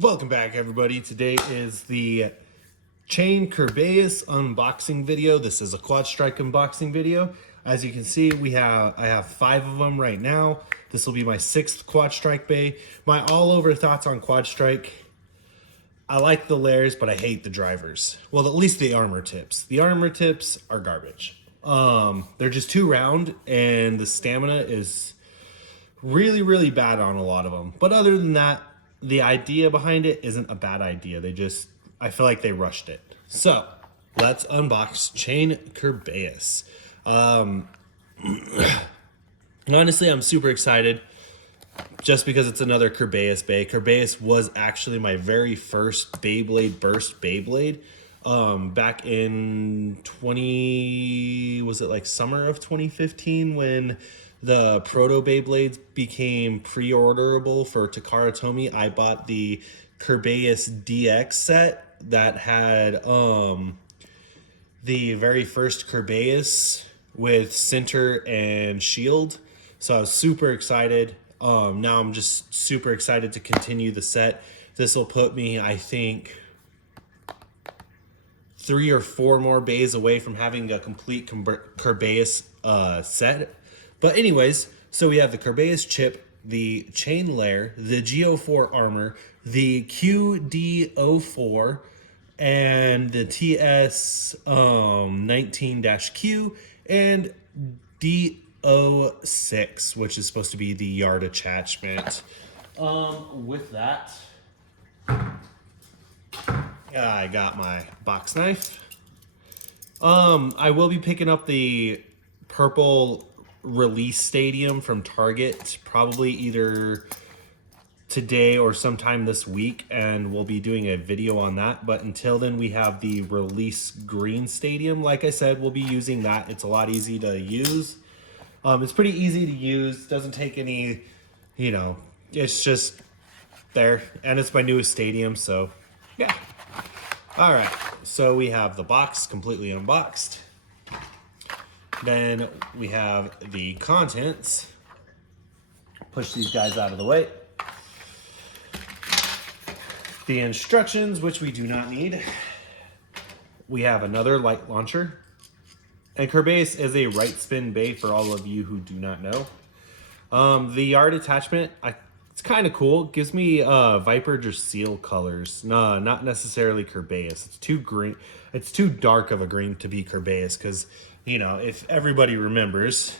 Welcome back, everybody. Today is the Chain Kerbeus unboxing video. This is a quad strike unboxing video. As you can see, I have 5 of them right now. This will be my 6th quad strike bay. My all over thoughts on quad strike: I like the layers, but I hate the drivers. Well, at least the armor tips. The armor tips are garbage. They're just too round, and the stamina is really bad on a lot of them. But other than that, the idea behind it isn't a bad idea. I feel like they rushed it. So let's unbox Chain Kerbeus. Honestly, I'm super excited just because it's another Kerbeus bay. Kerbeus was actually my very first Beyblade Burst Beyblade. Back in summer of 2015 when the Proto Beyblades became pre-orderable for Takara Tomy. I bought the Kerbeus DX set that had the very first Kerbeus with center and shield. So I was super excited. Now I'm just super excited to continue the set. This will put me, I think, 3 or 4 more bays away from having a complete Kerbeus set. But anyways, so we have the Kerbeus chip, the chain layer, the GO4 armor, the QD04, and the TS19-Q, and D06, which is supposed to be the yard attachment. With that, I got my box knife. I will be picking up the purple release stadium from Target probably either today or sometime this week, and we'll be doing a video on that. But until then, we have the release green stadium. Like I said, we'll be using that. It's a lot easy to use. It's pretty easy to use, doesn't take any, it's just there, and it's my newest stadium, so yeah. All right, so we have the box completely unboxed. Then we have the contents. Push these guys out of the way. The instructions, which we do not need. We have another light launcher. And Kerbeus is a right spin bay for all of you who do not know. The yard attachment, it's kind of cool. It gives me Viper Drasil colors. No, not necessarily Kerbeus. It's too green. It's too dark of a green to be Kerbeus because, if everybody remembers,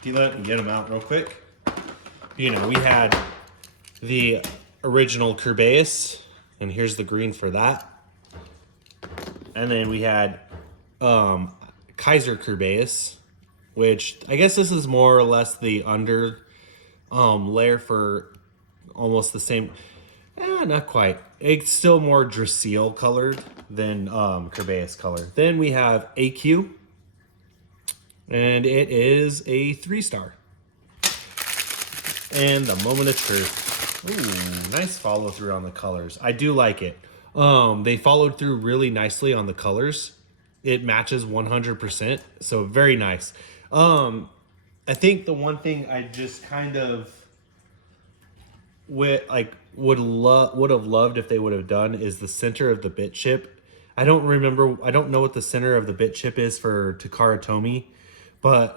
do you let me get them out real quick? We had the original Kerbeus, and here's the green for that. And then we had Kaiser Kerbeus, which I guess this is more or less the under layer for almost the same. Not quite. It's still more Drasil colored than Kerbeus color. Then we have AQ, and it is a 3-star. And the moment of truth. Ooh, nice follow through on the colors. I do like it. They followed through really nicely on the colors. It matches 100%, so very nice. I think the one thing I just kind of would have loved if they would have done is the center of the bit chip. I don't know what the center of the bit chip is for Takara Tomy, but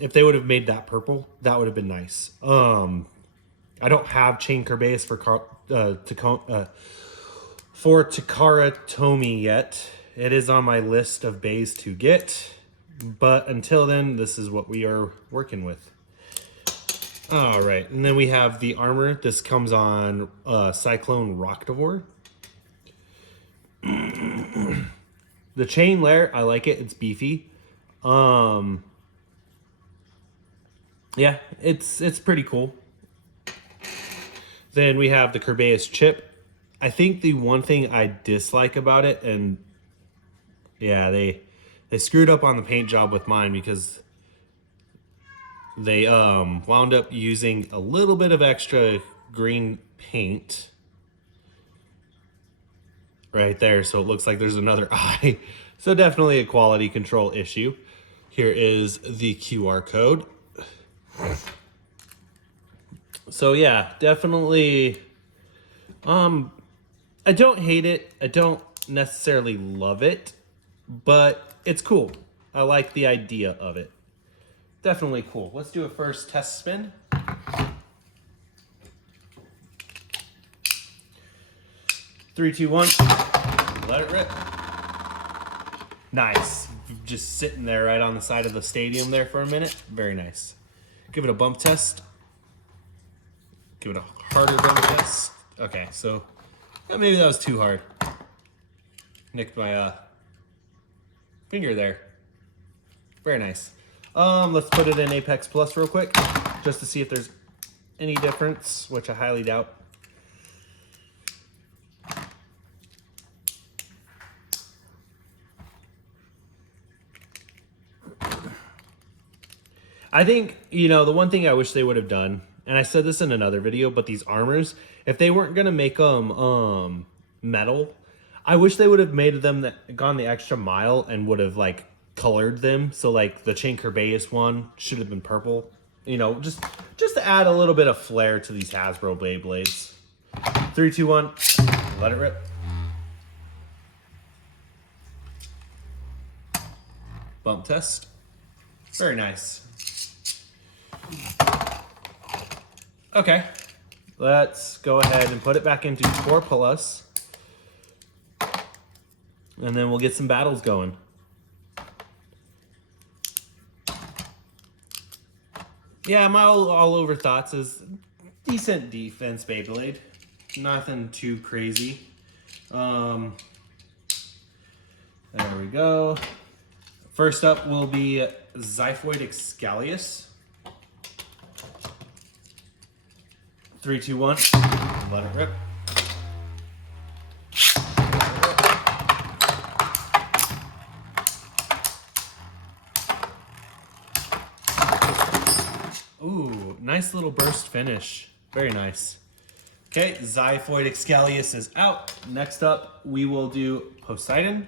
if they would have made that purple, that would have been nice. I don't have Chain Kerbeus for Takara Tomy yet. It is on my list of bays to get, but until then, this is what we are working with. All right, and then we have the armor. This comes on Cyclone Rocktavor. The chain layer, I like it. It's beefy. Yeah, it's pretty cool. Then we have the Kerbeus chip. I think the one thing I dislike about it, and yeah, they screwed up on the paint job with mine because they wound up using a little bit of extra green paint right there, so it looks like there's another eye. So definitely a quality control issue. Here is the QR code. So yeah, definitely. I don't hate it. I don't necessarily love it, but it's cool. I like the idea of it. Definitely cool. Let's do a first test spin. 3, 2, 1. Let it rip. Nice. Just sitting there right on the side of the stadium there for a minute. Very nice. Give it a bump test. Give it a harder bump test. Okay, so yeah, maybe that was too hard. Nicked my finger there. Very nice. Let's put it in Apex Plus real quick, just to see if there's any difference, which I highly doubt. I think, you know, the one thing I wish they would have done, and I said this in another video, but these armors, if they weren't going to make them metal, I wish they would have made them gone the extra mile and would have like colored them. So like the Chain Kerbeus one should have been purple. You know, just to add a little bit of flair to these Hasbro Beyblades. 3, 2, 1, let it rip. Bump test. Very nice. Okay, let's go ahead and put it back into Core Plus, and then we'll get some battles going. Yeah, my all over thoughts is decent defense Beyblade, nothing too crazy. There we go. First up will be Xiphoid Excalius. 3, 2, 1, let it rip. Ooh, nice little burst finish. Very nice. Okay, Xiphoid Excalius is out. Next up, we will do Poseidon.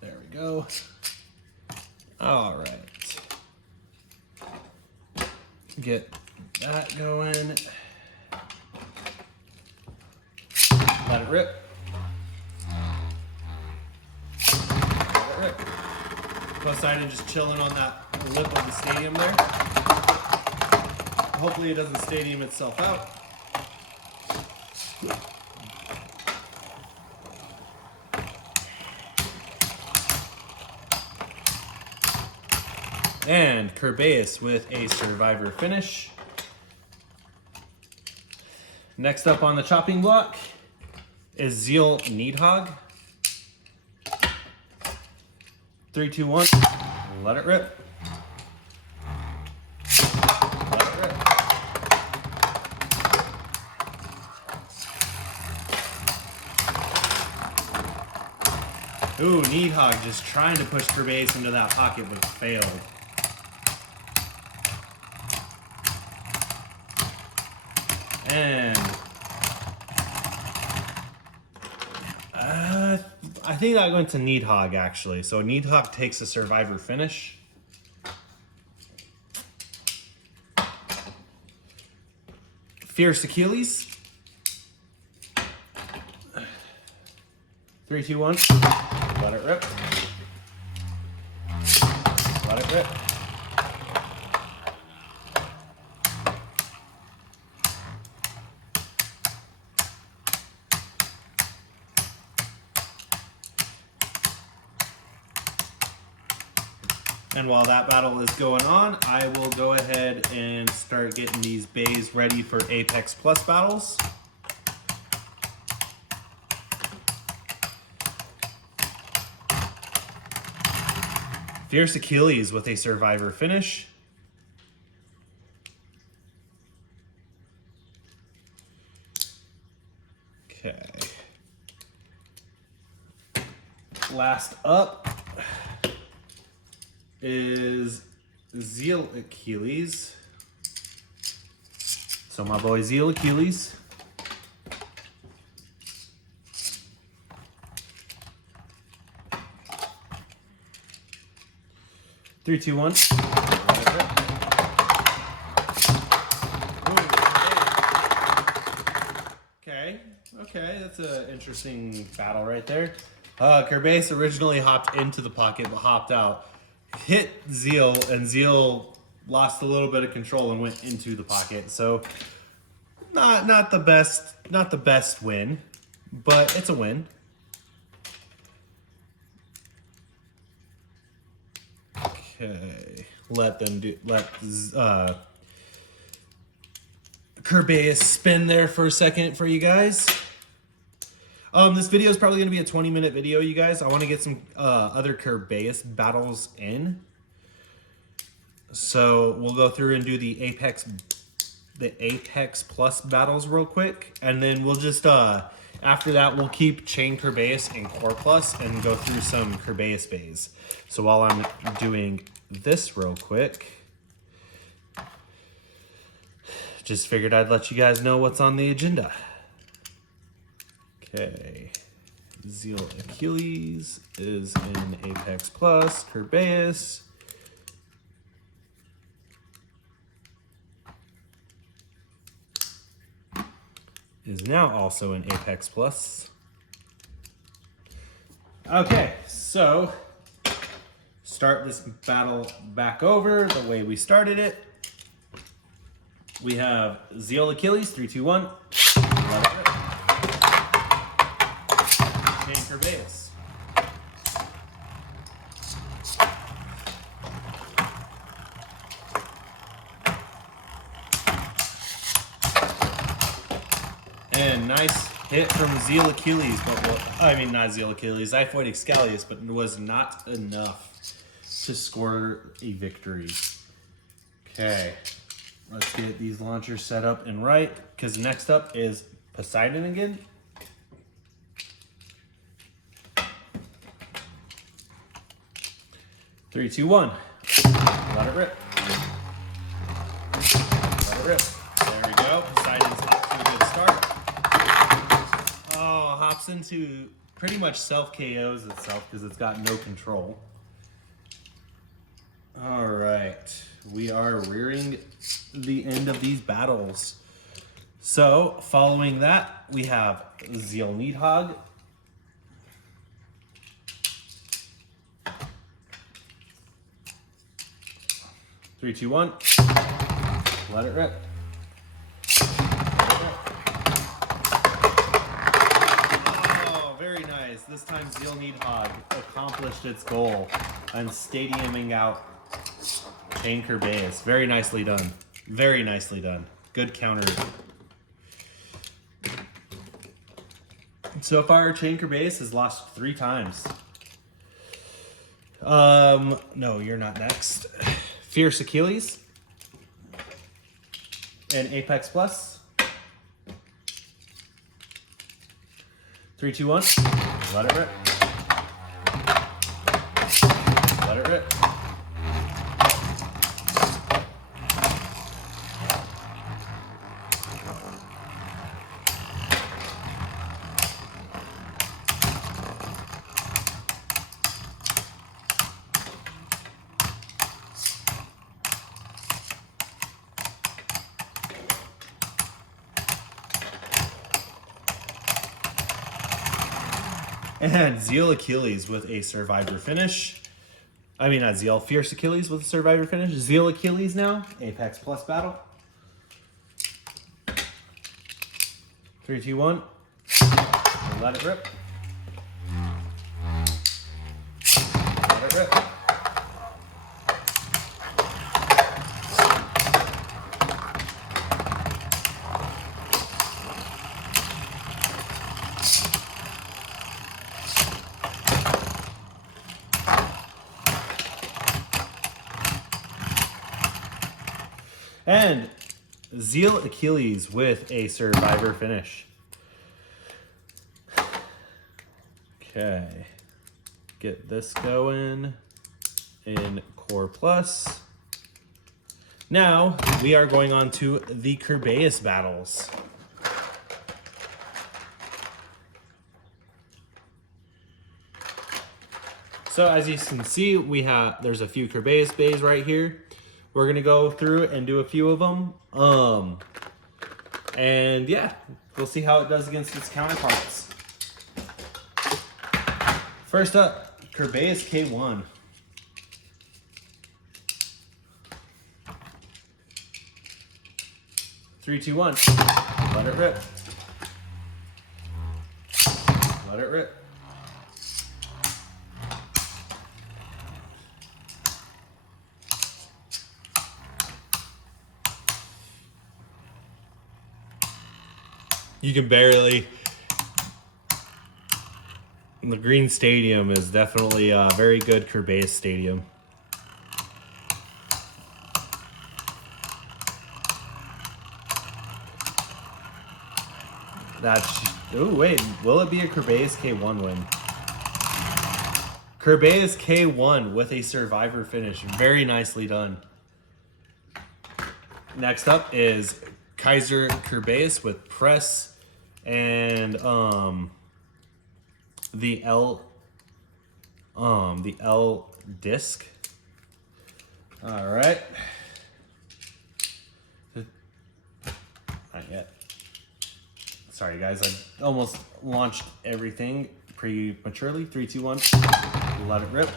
There we go. All right. Get that going. Let it rip. Let it rip. Poseidon just chilling on that lip of the stadium there. Hopefully it doesn't stadium itself out. And Kerbeus with a survivor finish. Next up on the chopping block is Zeal Needhog. 3, 2, 1, let it rip. Let it rip. Ooh, Needhog just trying to push Kerbeus into that pocket but failed. And I think that went to Needhog actually. So Needhog takes a survivor finish. Fierce Achilles. 3, 2, 1. Let it rip. Let it rip. And while that battle is going on, I will go ahead and start getting these bays ready for Apex Plus battles. Fierce Achilles with a survivor finish. Okay. Last up is Zeal Achilles. So my boy Zeal Achilles. 3, 2, 1. Okay, that's an interesting battle right there. Kerbeus originally hopped into the pocket, but hopped out, hit Zeal, and Zeal lost a little bit of control and went into the pocket. So not the best win, but it's a win. Okay, let Kerbeus spin there for a second for you guys. This video is probably going to be a 20-minute video, you guys. I want to get some other Kerbeus battles in. So we'll go through and do the Apex Plus battles real quick. And then we'll just, after that, we'll keep Chain Kerbeus and Core Plus and go through some Kerbeus bays. So while I'm doing this real quick, just figured I'd let you guys know what's on the agenda. Okay, Zeal Achilles is in Apex Plus. Kerbeus is now also in Apex Plus. Okay, so start this battle back over the way we started it. We have Zeal Achilles, 3, 2, 1. Chain Kerbeus. And nice hit from Zeal Achilles, but I mean not Zeal Achilles, Xiphoid Excalius, but it was not enough to score a victory. Okay, let's get these launchers set up and right, because next up is Poseidon again. Three, two, one. Let it rip. Let it rip. There we go. Poseidon's off to a good start. Oh, hops into pretty much self-KOs itself because it's got no control. All right. We are rearing the end of these battles. So, following that, we have Zeal Needhog. Three, two, one. Let it rip. Oh, very nice. This time Zeal Needhog accomplished its goal and stadiuming out Chain Kerbeus. Very nicely done. Very nicely done. Good counter. So far, Chain Kerbeus has lost 3 times. No, you're not next. Fierce Achilles and Apex Plus. 3, 2, 1. Let it rip. Let it rip. And Zeal Achilles with a survivor finish. I mean, not Zeal, Fierce Achilles with a survivor finish. Zeal Achilles now, Apex Plus battle. 3, 2, 1. And let it rip. Let it rip. And Zeal Achilles with a survivor finish. Okay. Get this going in Core Plus. Now, we are going on to the Kerbeus battles. So as you can see, there's a few Kerbeus bays right here. We're gonna go through and do a few of them. And yeah, we'll see how it does against its counterparts. First up, Kerbeus K1. Three, two, one. Let it rip. Let it rip. You can barely. The green stadium is definitely a very good Kerbeus stadium. Oh wait, will it be a Kerbeus K1 win? Kerbeus K1 with a survivor finish. Very nicely done. Next up is Kaiser Kerbeus with press and the L disc. All right. Not yet. Sorry guys, I almost launched everything prematurely. 3, 2, 1. Let it rip.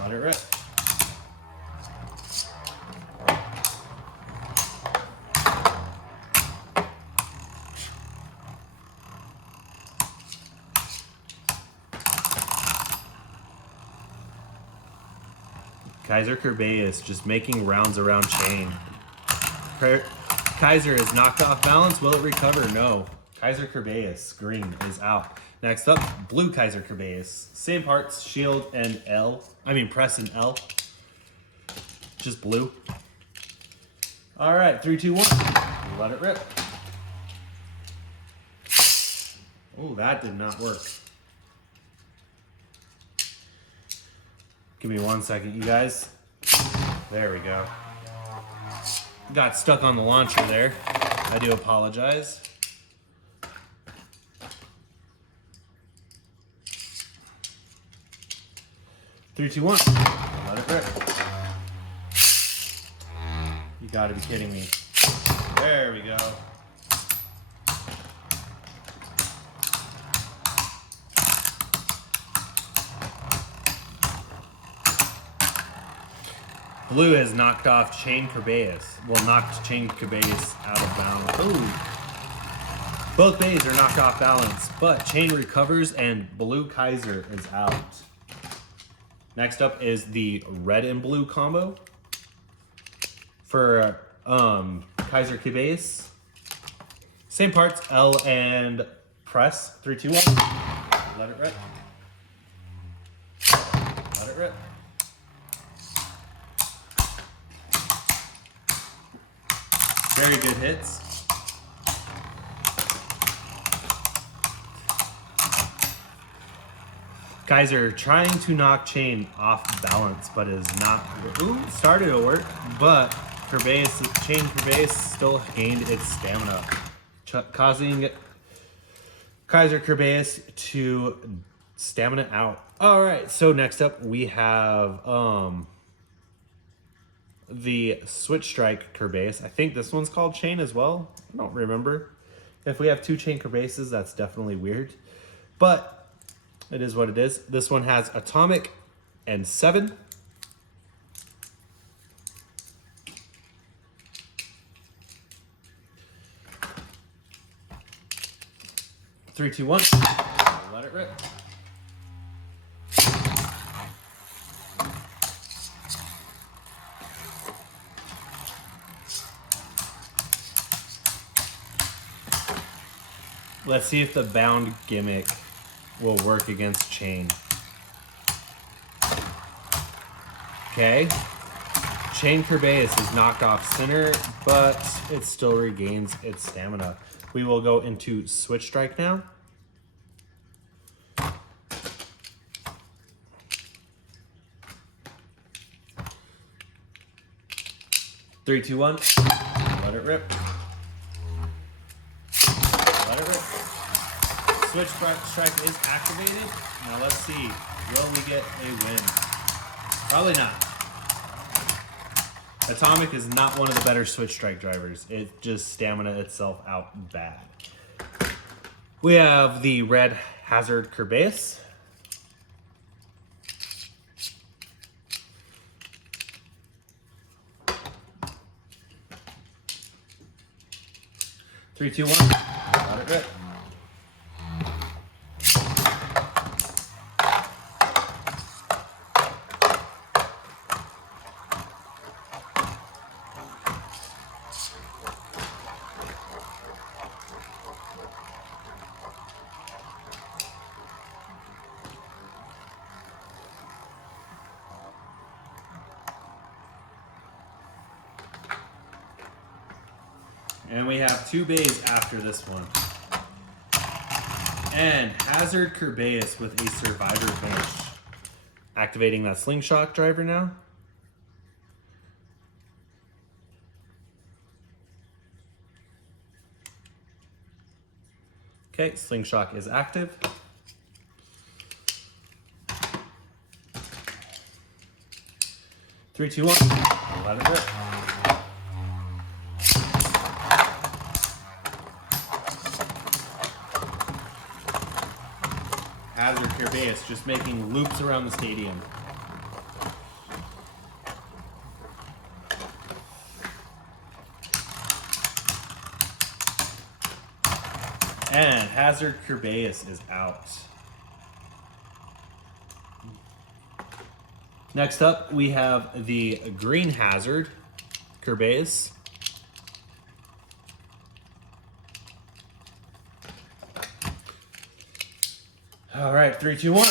Let it rip. Kaiser Kerbeus just making rounds around chain. Kaiser is knocked off balance. Will it recover? No. Kaiser Kerbeus, green, is out. Next up, blue Kaiser Kerbeus. Same parts, shield and press and L. Just blue. All right, 3, 2, 1. Let it rip. Oh, that did not work. Give me 1 second, you guys. There we go. Got stuck on the launcher there. I do apologize. Three, two, one. Let it rip. You gotta be kidding me. There we go. Blue has knocked off Chain Kerbeus. Well, knocked Chain Kerbeus out of balance. Ooh. Both bays are knocked off balance, but Chain recovers and Blue Kaiser is out. Next up is the red and blue combo for Kaiser Kerbeus. Same parts, L and press. 3, 2, 1. Let it rip. Let it rip. Very good hits. Kaiser trying to knock Chain off balance, but is not. Ooh, started to work, but Chain Kerbeus still gained its stamina, causing Kaiser Kerbeus to stamina out. All right, so next up we have the Switch Strike Kerbeus. I think this one's called Chain as well. I don't remember. If we have 2 Chain Kerbeuses, that's definitely weird. But it is what it is. This one has Atomic and 7. Three, two, one. Let it rip. Let's see if the bound gimmick will work against Chain. Okay. Chain Kerbeus is knocked off center, but it still regains its stamina. We will go into Switch Strike now. Three, two, one. Let it rip. Let it rip. switch strike is activated. Now let's see, will we get a win? Probably not. Atomic is not one of the better switch strike drivers. It just stamina itself out bad. We have the red Hazard Kerbeus. Three, two, one. Got it rip. And we have two bays after this one. And Hazard Kerbeus with a Survivor finish. Activating that Slingshot driver now. Okay, Slingshot is active. Three, two, one. Let it rip. Hazard Kerbeus just making loops around the stadium. And Hazard Kerbeus is out. Next up, we have the green Hazard Kerbeus. All right, 3, 2, 1.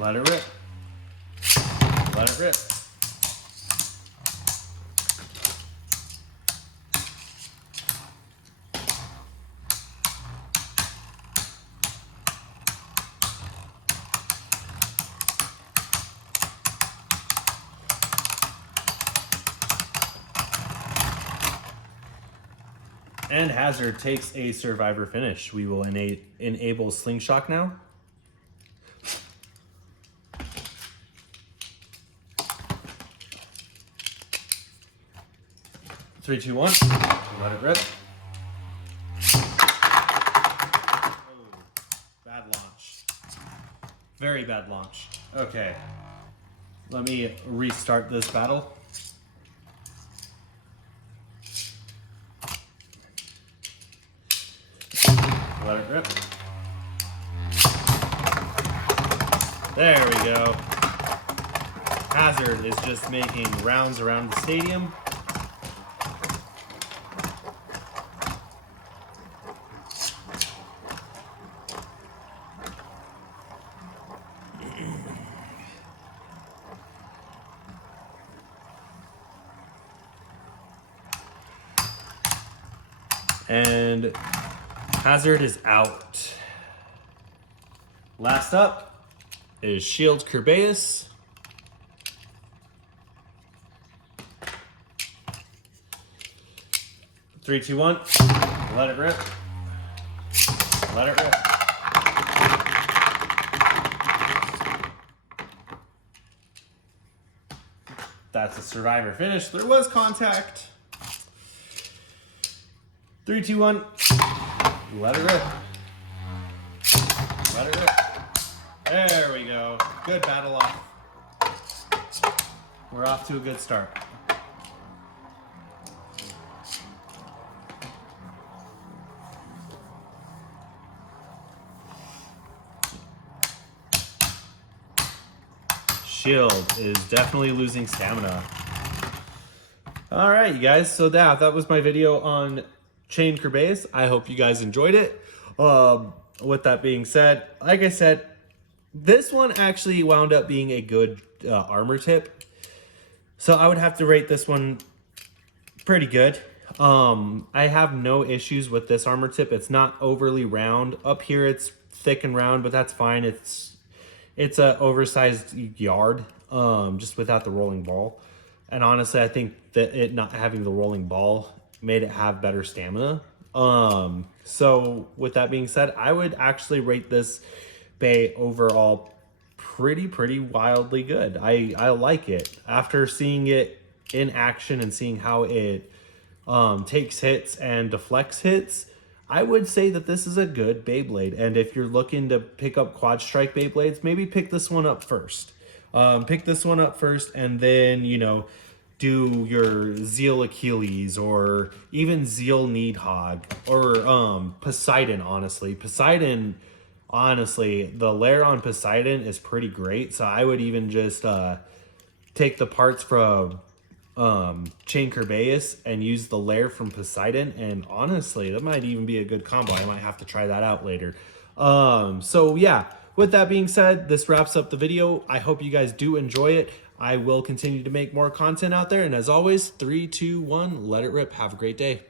Let it rip. Let it rip. And Hazard takes a Survivor finish. We will enable Slingshot now. 3, 2, 1. Let it rip. Oh, bad launch. Very bad launch. Okay. Let me restart this battle. Let it rip. There we go. Hazard is just making rounds around the stadium. And Hazard is out. Last up is Shield Kerbeus. Three, two, one. Let it rip. Let it rip. That's a Survivor finish. There was contact. 3, 2, 1. Let it rip. Let it rip. There we go. Good battle off. We're off to a good start. Shield is definitely losing stamina. All right, you guys. So that was my video on Chain Kerbeus. I hope you guys enjoyed it. With that being said, like I said, this one actually wound up being a good armor tip. So I would have to rate this one pretty good. I have no issues with this armor tip. It's not overly round. Up here it's thick and round, but that's fine. It's a oversized yard, just without the rolling ball. And honestly, I think that it not having the rolling ball made it have better stamina. So with that being said, I would actually rate this Bay overall pretty wildly good. I like it. After seeing it in action and seeing how it takes hits and deflects hits, I would say that this is a good Beyblade. And if you're looking to pick up Quad Strike Beyblades, maybe pick this one up first. Pick this one up first, and then, you know, do your Zeal Achilles or even Zeal Needhog or Poseidon, honestly. Honestly, the layer on Poseidon is pretty great. So I would even just take the parts from Chain Kerbeus and use the layer from Poseidon, and honestly that might even be a good combo. I might have to try that out later. So yeah, with that being said, this wraps up the video. I hope you guys do enjoy it. I will continue to make more content out there, and as always, 3 2 1, let it rip. Have a great day.